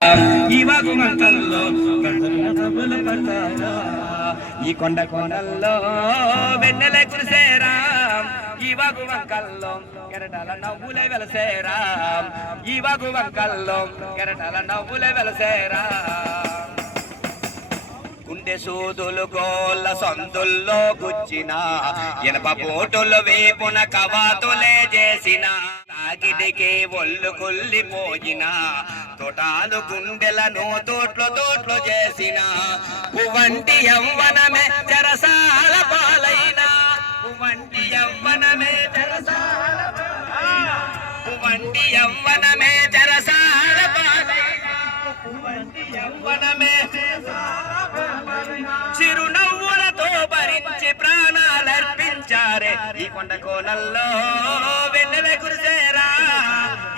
ఇవాగు మంటల్లో ఈ కొండ కోనల్లో వెన్నెల కురిసేరా ఇవాగు వంకల్లో కెరటాల నవ్వులే వెలసేరా ఇవాగు వంకల్లో కెరటాల నవ్వులే వెలసేరా గుండె సూదులు గోళ్ళ సందుల్లో గుచ్చిన ఎనప పోటులు వేపున కవాతులే చేసిన తాకిడికి ఒళ్ళు కుల్లిపోయిన తోటాలు గుండెలను తోట్లు చేసిన పువ్వంటి యవ్వనమే చెరసాల పాలైన పువ్వంటి యవ్వనమే చెరసాల పువ్వంటి యవ్వనమే చెరసాల పాలైన పువ్వంటి యవ్వనమే చిరునవ్వులతో భరించి ప్రాణాలర్పించారే ఈ కొండ కోనల్లో వెన్నెల కురిసేరా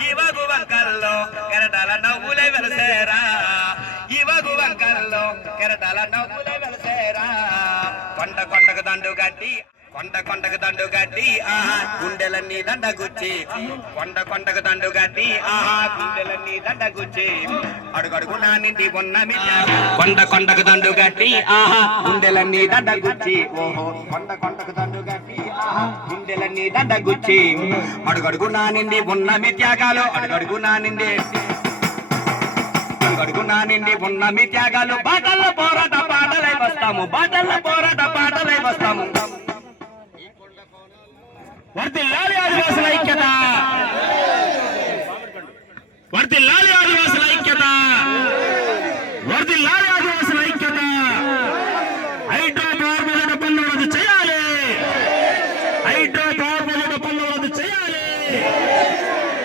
ఇవగు వంకల్లో కెరటాల నవ్వులే వెలసేరా ఇవగు వంకల్లో కెరటాల నవ్వులే వెలసేరా కొండ కొండకు దండు గట్టి కొండకు దండు గట్టి ఆహా గుండెలన్నీ దండగుచ్చి కొండకు దండు గట్టి ఆహా గుండెలన్నీ దండగుచ్చి అడుగడుగు నా నిండి ఉన్నమి కొండకు దండు గట్టి ఆహా గుండెలన్నీ దండగుచ్చి ఓహో కొండకు దండు గట్టి ఆహా గుండెలన్నీ దండగుచ్చి అడుగడుగు నా నిండి ఉన్నమి త్యాగాలు అడుగడుగు నా నిండి ఉన్నమి త్యాగాలు బాటల్లో పోరాట పాటలై వస్తాము బాటల్లో పోరాట పాటలై వస్తాము వర్ధిల్లాలి ఆదివాసుల ఐక్యత వర్ధిల్లాలి ఆదివాసుల ఐక్యత వర్ధిల్లాలి ఆదివాసుల ఐక్యత హైడ్రో పవర్ ప్రాజెక్టు పనులు రద్దు చేయాలి హైడ్రో పవర్ ప్రాజెక్టు పనులు రద్దు చేయాలి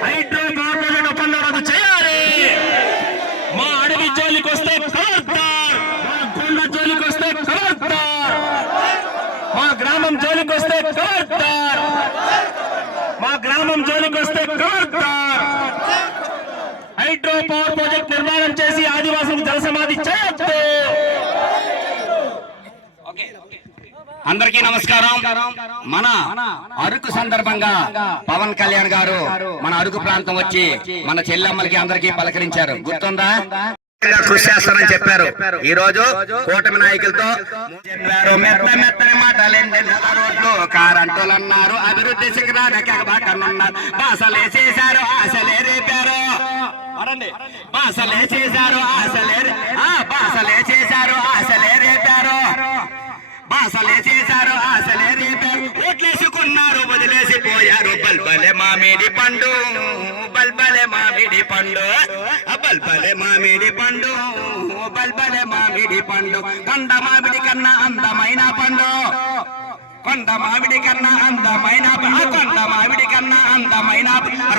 హైడ్రో పవర్ ప్రాజెక్టు పనులు రద్దు చేయాలి మా అడవి జోలికి వస్తే ఖబర్దార్ మా కొండ జోలికి వస్తే ఖబర్దార్ మా గ్రామం జోలికి వస్తే ఖబర్దార్ మా గ్రామం జోలికి వస్తే ఖబర్దార్ హైడ్రో పవర్ ప్రాజెక్ట్ నిర్మాణం చేసి ఆదివాసులకు జల సమాధి చేయొద్దు. అందరికీ నమస్కారం. మన అరకు సందర్భంగా పవన్ కళ్యాణ్ గారు మన అరకు ప్రాంతం వచ్చి మన చెల్లెమ్మలకి అందరికీ పలకరించారు, గుర్తుందా? కృషి చేస్తారని చెప్పారు. ఈ రోజు కూటమి నాయకులతో చెప్పారు. మెత్తని మాటలేండి రోడ్లు కారంటోలు అన్నారు, అభివృద్ధి శిఖరానికి బాకనున్నారు, బాసలే చేశారు ఆశలే రేపారు, బాసలే చేశారు ఆశలే బాసలే చేశారు ఆశలే రేపారు, బాసలే చేశారు ఆశలే రేపారు, ఓట్లేసుకున్నారు వదిలేసి పోయారు. బల్బలే మామిడి పండు బల్బలే మామిడి పండు బల్బలే మామిడి పండు బల్బలే మామిడి పండు కొండ మామిడి కన్నా అందమైన పండు కొండ మామిడి కన్నా అందమైన కొండ మామిడి కన్నా అందమైన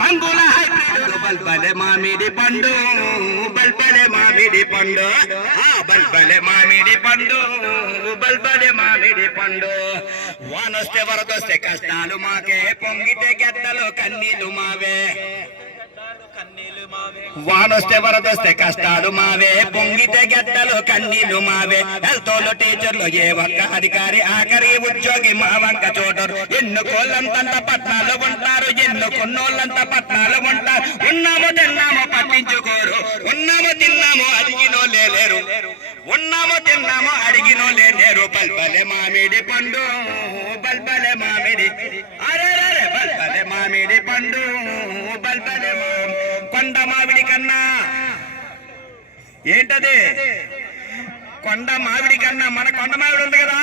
రంగుల బల్బలే మామిడి పండు బల్బలే మామిడి పండు బల్బలే మామిడి పండు బల్బలే మామిడి పండు వానొస్తే వరదొస్తే కష్టాలు మాకే, పొంగితే గెద్దలు కన్నీళ్లు మావే, వానొస్తే వరదొస్తే కష్టాలు మావే, పొంగితే గెద్దలు కన్నీళ్లు మావే. హెల్తోళ్ళు టీచర్లు ఏ ఒక్క అధికారి ఆఖరి ఉద్యోగి మా వంక చూడరు. ఎన్నుకోళ్ళంతంత పట్నాలు ఉంటారు, ఎన్నుకున్నోళ్ళంత పట్నాలు ఉంటారు. ఉన్నామో తిన్నామో పట్టించుకోరు, ఉన్నామో తిన్నామో అడిగినో లేరు, ఉన్నామో తిన్నామో అడిగినో లేరు. బల్బలే మామిడి పండు బల్బలే మామిడి అరే బల్బలే మామిడి పండు బల్బలే కొండ మామిడి కన్నా ఏంటది కొండ మామిడి కన్నా మన కొండ మామిడి ఉంది కదా,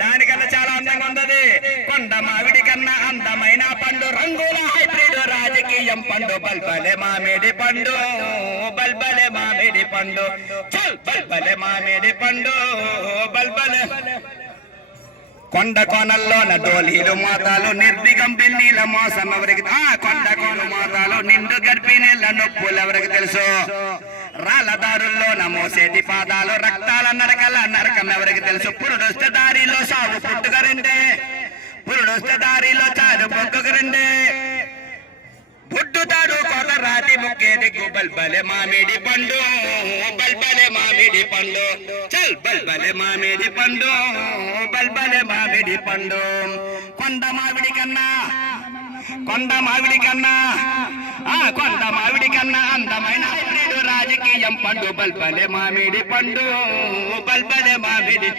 దానికన్నా చాలా అందంగా ఉందది. కొండ మామిడి కన్నా అందమైన పండు రంగుల హైబ్రిడ్ రాజకీయం పండు బల్బలే మామిడి పండు బల్బలే మామిడి పండు బల్బలే మామిడి పండు బల్బలే. కొండ కోనల్లోన డోలీలు మోతాలు నిర్దిగం పిన్నీల మోసం ఎవరికి కొండ కోన మోతాలు నిండు గడిపి నీళ్ళ నొప్పులు ఎవరికి తెలుసు, రాళ్ళదారుల్లోన మోసేటి పాదాలు రక్తాల నరకల నరకం ఎవరికి తెలుసు. పురుడొస్తే దారిలో సాగు పుట్టుకరిండే, పురుడొస్తే దారిలో చారు పొక్కుకరిండే, పుట్టుతాడు కొత్త రాతి ముక్కేది బల్బలే మామిడి పండు బల్బలే మామిడి పండు బల్బలే మామిడి పండు బల్బలే మామిడి పండు కొండ మామిడి కన్నా కొండ మామిడి కన్నా అందమైన హైబ్రిడ్ రాజకీయం పండు బల్బలే మామిడి పండు బల్బలే మామిడి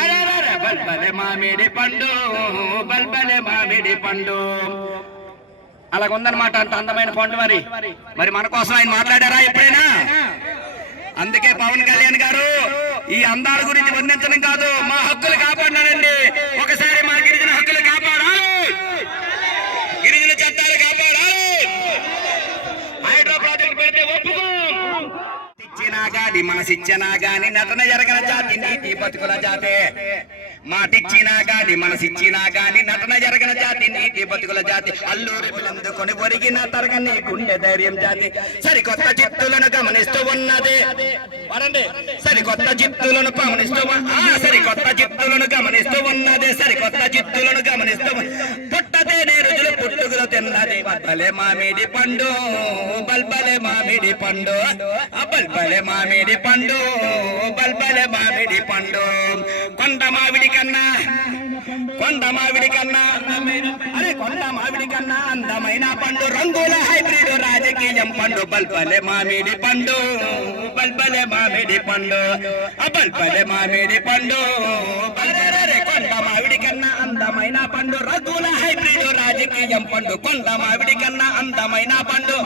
అరర బల్బలే మామిడి పండు బల్బలే మామిడి పండు. అలాగుందనమాట, అంత అందమైన పండు. మరి మన కోసం ఆయన మాట్లాడారా ఎప్పుడైనా? అందుకే పవన్ కళ్యాణ్ గారు ఈ అందాల గురించి వర్ణించడం కాదు, మా హక్కులు కాపాడినారండి. ఒకసారి మా గిరిజన హక్కులు కాపాడాలి, గిరిజన చట్టాలు కాపాడాలి. హైడ్రో ప్రాజెక్ట్ పెడితే ఒప్పుకో. ఇచ్చినా గాని మనసిచ్చినా గాని నటన జరగన జాతి నీతి బతుకుల జాతే. మాటిచ్చినా గాని మనసిచ్చినా గాని నటన జరగన జాతి నీతి బతుకుల జాతి. అల్లూరి పిలందుకొని ఒరిగిన తరగని గుండె ధైర్యం జాతి. సరికొత్త చిత్తులను గమనిస్తూ ఉన్నదే సరికొత్త చిత్తులను సరికొత్త చిత్తులను గమనిస్తూ ఉన్నదే సరికొత్త చిత్తులను గమనిస్తూ పుట్టదే రుజులు పుట్టుకులు తిన్నది బల్బలే మామిడి పండు బల్బలే మామిడి పండు బల్బలే మామిడి పండు బల్బలే మామిడి పండు. కొండ మామిడి కన్నా కొండ మామిడి కన్నా అందమైన పండు రంగుల హైబ్రిడ్ రాజకీయం పండు బల్బలే మామిడి పండు బల్బలే మామిడి పండు బల్బలే మామిడి పండు. కొండ మామిడి కన్నా అందమైన పండు రంగుల హైబ్రిడ్ రాజకీయం పండు కొండ మామిడి కన్నా అందమైన పండు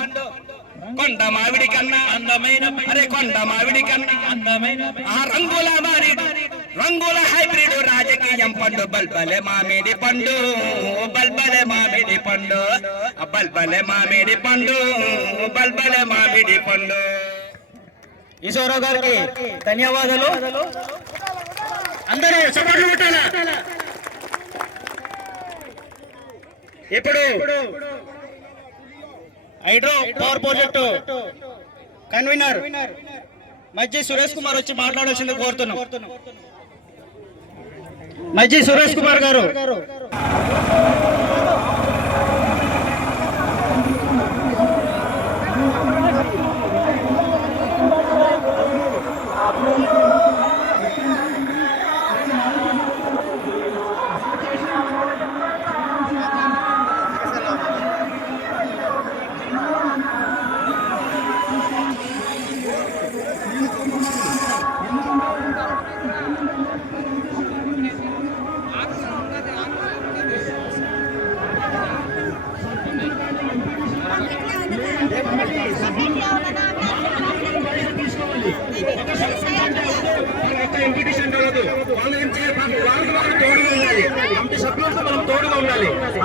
కొండ మామిడి కన్నా అందమైన కొండ మామిడి కన్నా అందమైన రంగుల హైబ్రిడ్ రాజకీయం పండు బల్బలే మామిడి పండు బల్బలే మామిడి పండు బల్బలే మామిడి పండు బల్బలే మామిడి పండు. ఈశ్వరరావు గారికి ధన్యవాదాలు. అందరూ చప్పట్లు కొట్టాలా? ఇప్పుడు హైడ్రో పవర్ ప్రాజెక్టు కన్వీనర్ మజ్జి సురేష్ కుమార్ వచ్చి మాట్లాడాల్సింది కోరుతున్నాం. మజ్జి సురేష్ కుమార్ గారు.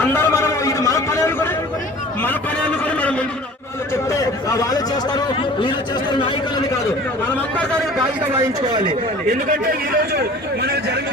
అందరూ మనం ఇది మన పనులు కూడా మనం చెప్తే వాళ్ళు చేస్తారు వీళ్ళు చేస్తారు నాయకులని కాదు, మనమంతా దానికి బాధ్యత వహించుకోవాలి. ఎందుకంటే ఈ రోజు మనకు జరిగిన